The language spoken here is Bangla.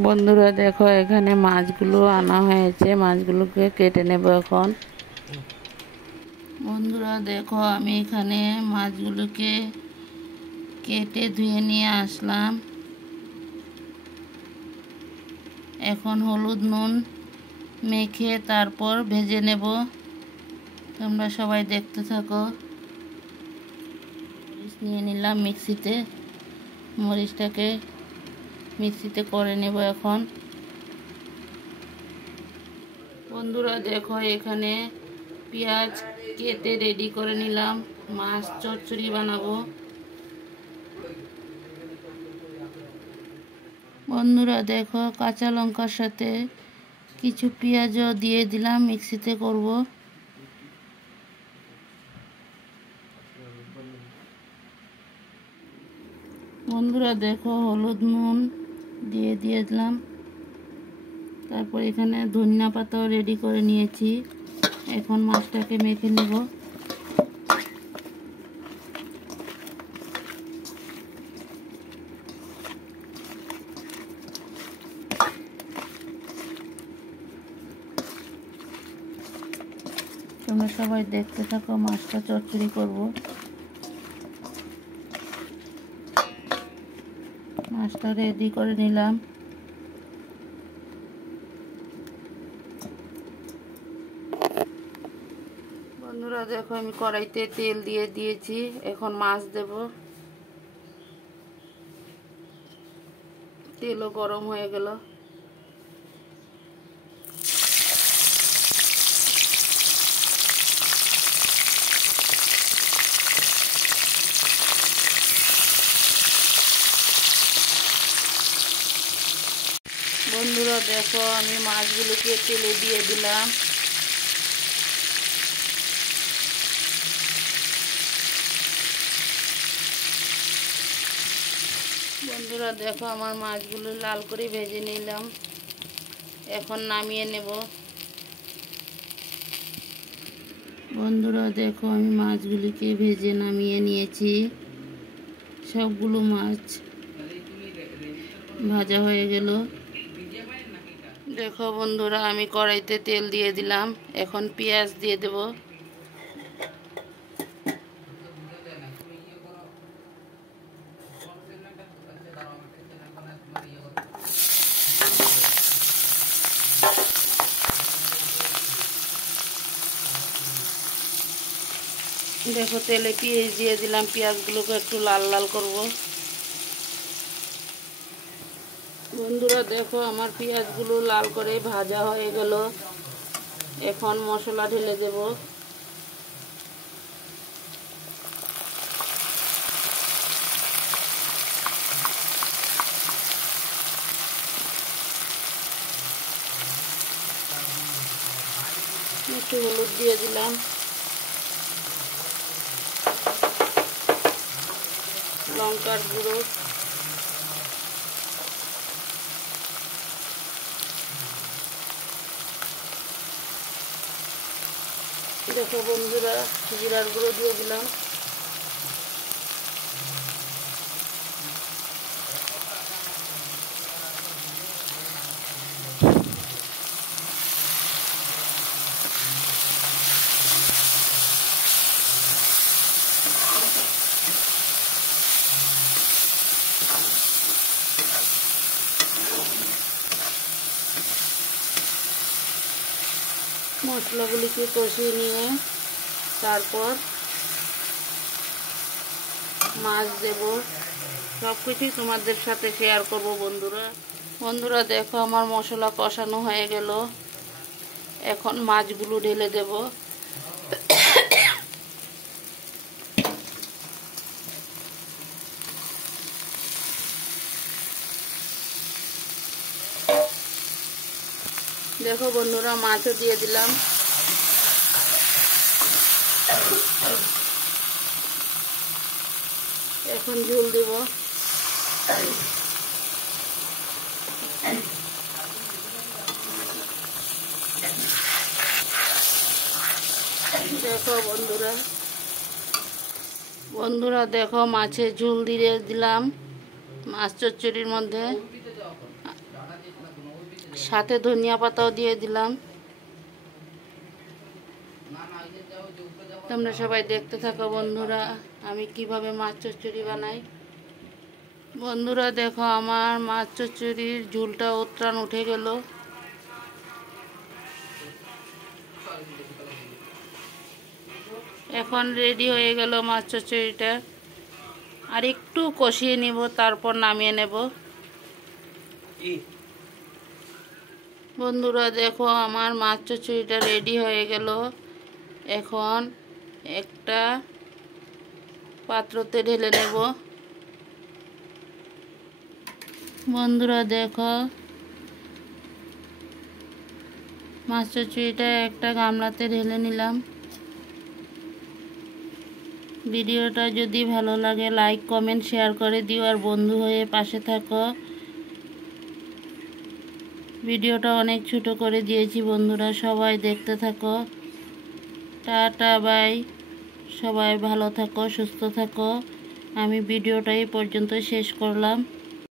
বন্ধুরা দেখো, এখানে মাছগুলো আনা হয়েছে, মাছগুলোকে কেটে নেব এখন। বন্ধুরা দেখো, আমি এখানে মাছগুলোকে কেটে ধুয়ে নিয়ে আসলাম। এখন হলুদ নুন মেখে তারপর ভেজে নেব। তোমরা সবাই দেখতে থাকো। মরিচ নিয়ে নিলাম মিক্সিতে, মরিচটাকে মিক্সিতে করে নেব এখন। বন্ধুরা দেখো, এখানে পেঁয়াজ কেটে রেডি করে নিলাম, মাছ চচ্চড়ি বানাবো। বন্ধুরা দেখো, কাঁচা লঙ্কার সাথে কিছু পেঁয়াজও দিয়ে দিলাম, মিক্সিতে করব। বন্ধুরা দেখো, হলুদ নুন দিয়ে দিলাম। তারপর এখানে ধনিয়া পাতাও রেডি করে নিয়েছি। এখন মাছটাকে মেখে নেব। তোমরা সবাই দেখতে থাকো, মাছটা চচ্চড়ি করব। মাছটা রেডি করে নিলাম। বন্ধুরা দেখো, আমি কড়াইতে তেল দিয়ে দিয়েছি, এখন মাছ দেব। তেলও গরম হয়ে গেল। বন্ধুরা দেখো, আমি মাছগুলোকে তেলে দিয়ে দিলাম। বন্ধুরা দেখো, আমার মাছগুলো লাল করে ভেজে নিলাম। এখন নামিয়ে নেব। বন্ধুরা দেখো, আমি মাছগুলিকে ভেজে নামিয়ে নিয়েছি। সবগুলো মাছ ভাজা হয়ে গেল। দেখো বন্ধুরা, আমি কড়াইতে তেল দিয়ে দিলাম। এখন পেঁয়াজ দিয়ে দেব। দেখো, তেলে পেঁয়াজ দিয়ে দিলাম। পেঁয়াজগুলোকে একটু লাল লাল করব। বন্ধুরা দেখো, আমার পেঁয়াজগুলো লাল করে ভাজা হয়ে গেল। এখন মশলা ঢেলে দেব। একটু হলুদ দিয়ে দিলাম, লঙ্কার গুঁড়ো, দেখো বন্ধুরা, জিরার গুঁড়ো দিয়ে দিলাম। মশলাগুলিকে কষিয়ে নিয়ে তারপর মাছ দেব। সব কিছুই তোমাদের সাথে শেয়ার করব বন্ধুরা। বন্ধুরা দেখো, আমার মশলা কষানো হয়ে গেল। এখন মাছগুলো ঢেলে দেব। দেখো বন্ধুরা, মাছও দিয়ে দিলাম। এখন ঝোল দেব। দেখো বন্ধুরা দেখো, মাছের ঝোল দিয়ে দিলাম মাছ চচ্চড়ির মধ্যে। সাথে ধনিয়া পাতাও দিয়ে দিলাম। তোমরা সবাই দেখতে থাকো বন্ধুরা, আমি কিভাবে মাছ চচ্চড়ি বানাই। বন্ধুরা দেখো, আমার মাছ চচ্চড়ির ঝোলটা উতরান উঠে গেল। এখন রেডি হয়ে গেল মাছ চচ্চড়িটা। আর একটু কষিয়ে নিব, তারপর নামিয়ে নেব। বন্ধুরা দেখো, আমার মাছ চচ্চড়িটা রেডি হয়ে গেল। এখন একটা পাত্রতে ঢেলে নেব। বন্ধুরা দেখো, মাছ চচ্চড়িটা একটা গামলাতে ঢেলে নিলাম। ভিডিওটা যদি ভালো লাগে লাইক কমেন্ট শেয়ার করে দিও, আর বন্ধু হয়ে পাশে থাকো। ভিডিওটা অনেক ছোট করে দিয়েছি বন্ধুরা, সবাই দেখতে থাকো। টাটা বাই, সবাই ভালো থাকো, সুস্থ থাকো। আমি ভিডিওটা এই পর্যন্ত শেষ করলাম।